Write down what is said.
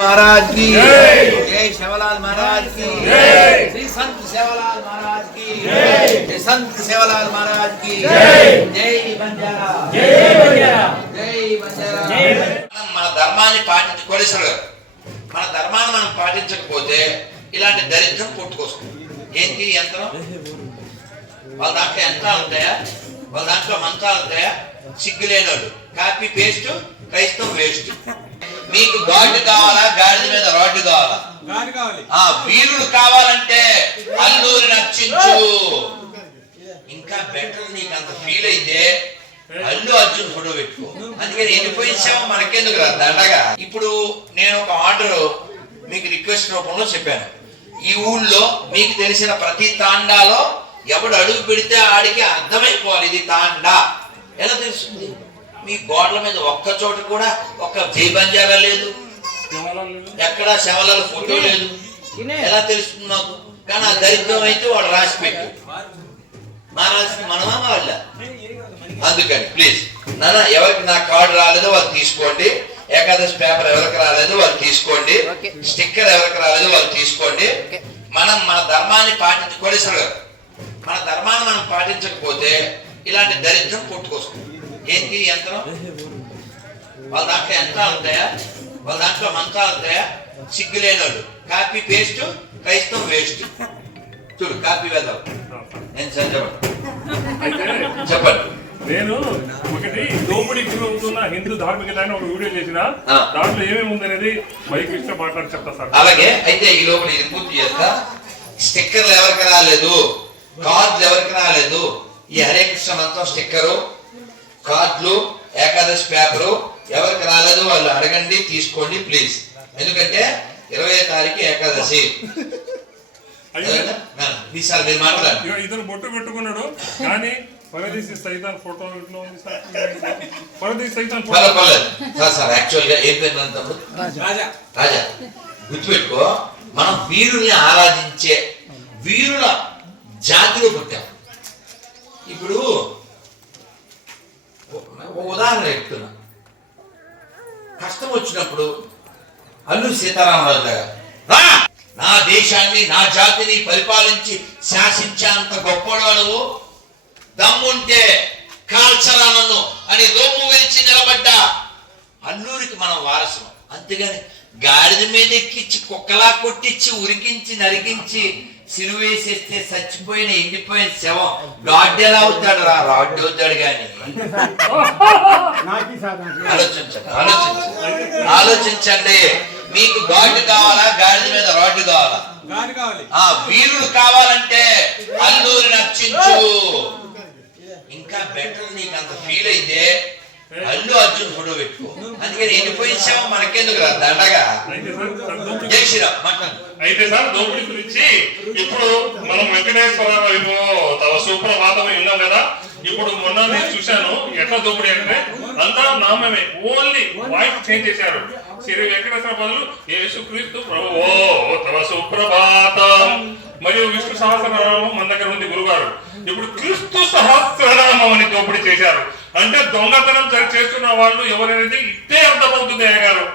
महाराज की जय। जय सेवालाल महाराज की जय। श्री संत सेवालाल महाराज की जय संत सेवालाल महाराज की जय। जय बंजारा జై బంజారా జై బంజారా జై మనం మన ధర్మాన్ని పాటించ కోటేశ్వర గారు మన ధర్మాన్ని మనం పాటించకపోతే ఇలాంటి దరిద్రం పుట్టుకొస్తుంది ఏంటి ఈ యంత్రం వాళ్ళ దాంట్లో యంత్రాలు ఉంటాయా వాళ్ళ దాంట్లో మంత్రాలు ఉంటాయా సిగ్గు లేనోళ్ళు కాపీ పేస్ట్ క్రైస్తవం వేస్ట్ మీకు గాడ్ కావాలా? గాడిద మీద రాడ్డు కావాలా? ఆ వీరుడు కావాలంటే అల్లూరి నచ్చించు ఇంకా బెటర్ నీకు అంత ఫీల్ అయితే అల్లు అర్జున్ ఫోటో పెట్టుకో అందుకని వెళ్ళిపోయిన సేవ మనకెందుకు రా? దండగా. ఇప్పుడు నేను ఒక ఆర్డర్ మీకు రిక్వెస్ట్ రూపంలో చెప్పాను. ఈ ఊళ్ళో మీకు తెలిసిన ప్రతి తాండాలో ఎవడు అడుగు పెడితే ఆడికి అర్థమైపోవాలి. ఇది తాండా. ఎలా తెలుస్తుంది? మీ గోడల మీద ఒక్క చోట కూడా ఒక్క జై బంజారా లేదు ఎక్కడ శవలాల ఫోటో లేదు. ఎలా తెలుస్తుంది నాకు కానీ ఆ దరిద్రం అయితే వాడు రాసి పెట్టు. మా రాసిన మనమా వాళ్ళ. అందుకని ప్లీజ్ నాన్న ఎవరికి నా కార్డు రాలేదో వాళ్ళు తీసుకోండి. ఏకాదశి పేపర్ ఎవరికి రాలేదో వాళ్ళు తీసుకోండి. స్టిక్కర్ ఎవరికి రాలేదో వాళ్ళు తీసుకోండి. మనం మన ధర్మాన్ని పాటించ కోటేశ్వర గారు మన ధర్మాన్ని మనం పాటించకపోతే ఇలాంటి దరిద్రం పుట్టుకొస్తుంది. ఏంటి యంత్రం? వాళ్ళ దాంట్లో యంత్రాలు ఉంటాయా? వాళ్ళ దాంట్లో మంత్రాలు ఉంటాయా? సిగ్గు లేనోళ్ళు. కాపీ పేస్ట్ క్రైస్తవం వేస్ట్. చూడు కాపీ వెళ్దాం. నేను సార్ చెప్పండి? నేను ఒకటి దోపిడీ గురవుతున్న హిందూ ధార్మికత అని ఒక వీడియో చేసిన. దాంట్లో ఏమేమి ఉందనేది మైక్ ఇష్టం మాట్లాడి చెప్తా సార్. అలాగే అయితే ఈ లోపల ఇది పూర్తి చేస్తా. స్టిక్కర్లు ఎవరికి రాలేదు? కార్డులు ఎవరికి రాలేదు? ఈ హరే కృష్ణ మంత్రం స్టిక్కరు. కార్డులు ఏకాదశి పేపరు ఎవరికి రాలేదు వాళ్ళు అడగండి తీసుకోండి ప్లీజ్ ఎందుకంటే ఇరవై తారీఖు ఏకాదశి. అయితే ఈసారి మీరు మాట్లాడండి. ఇక ఇతను బొట్టు పెట్టుకున్నాడు. కానీ పరదేశీ సైతాన్ ఫోటో ఇట్లా ఉంది సార్. పరదేశీ సైతాన్ ఫోటో. సార్ సార్ యాక్చువల్గా ఏం పేరు తమ్ముడు? రాజా గుర్తుపెట్టుకో మనం వీరుల్ని ఆరాధించే వీరుల జాతిలో పుట్టాం. ఇప్పుడు ఒక ఉదాహరణ చెప్తున్నా. కష్టం వచ్చినప్పుడు అల్లు సీతారామరాజు గారు రా! నా దేశాన్ని నా జాతిని పరిపాలించి శాసించేంత గొప్పవాడు దమ్ముంటే కాల్చరా నన్ను? అని లోపు విరిచి నిలబడ్డా. అల్లూరికి మనం వారసం అంతేగాని గాడిద మీద ఎక్కించి కుక్కలా కొట్టించి ఉరికించి నరికించి సిలువేసేస్తే చచ్చిపోయిన ఎండిపోయిన శవం. గాడ్డు ఎలా అవుతాడు రా రాడ్డు అవుతాడు కానీ ఆలోచించండి ఆలోచించండి. ఆలోచించండి. మీకు గాడ్డు కావాలా గాడిద మీద రాడ్డు కావాలా? ఆ వీరుడు కావాలంటే అల్లూరి నచ్చించు ఇంకా బెటర్ నీకు అంత ఫీల్ అయితే అల్లు అర్జున్ ఫోటో పెట్టుకో అందుకని వెళ్ళిపోయిన సేవ మనకెందుకు రా దండగా? అయితే సార్ దోపిడీ జై శ్రీరామ్ మాట్లాడు. అయితే సార్ దోపిడీ గురించి ఇప్పుడు మనం వెంకటేశ్వర వైపు తమ సుప్రభాతం విన్నాం కదా. ఇప్పుడు మొన్న నేను చూశాను ఎట్లా దోపిడీ అంటే అంతా నామమే ఓన్లీ వాయిస్ చేంజ్ చేశారు. శ్రీ వెంకటేశ్వర బదులు యేసుక్రీస్తు ప్రభు. తవ సుప్రభాతం మరియు విష్ణు సహస్రనామం మన దగ్గర ఉంది గురుగారు. ఇప్పుడు క్రీస్తు సహస్రనామం అని దోపిడీ చేశారు. అంటే దొంగతనం సరి చేస్తున్న వాళ్ళు ఎవరనేది ఇట్టే అర్థమవుతుంది అయ్యగారు